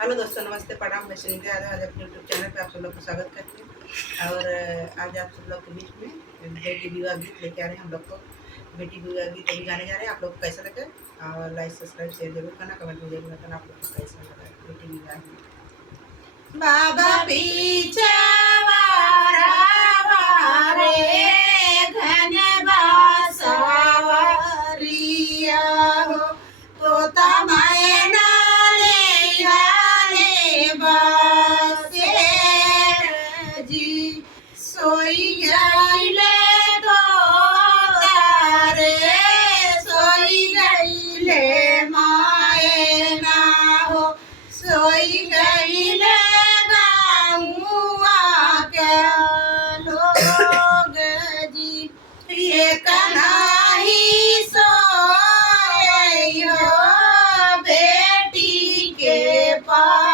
हेलो दोस्तों, नमस्ते, प्रणाम। मैं सुनीता यादव आज अपने यूट्यूब चैनल पे आप सब लोग का स्वागत करती हूँ। और आज आप सब लोग के बीच में बेटी विवाह गीत लेके आ रहे हैं। हम लोग को बेटी विवाह गीत अभी गाने जा रहे हैं। आप लोग को कैसा लगे और लाइक सब्सक्राइब शेयर जरूर करना, कमेंट में जरूर बताना आप लोग को कैसा लगा बेटी विवाह गीत। बाबा पीछे सोई गईले तो तारे सोई गईले माए ना हो सोई गईले गाँवा के लोग जी ये कनाही सोए हो बेटी के पास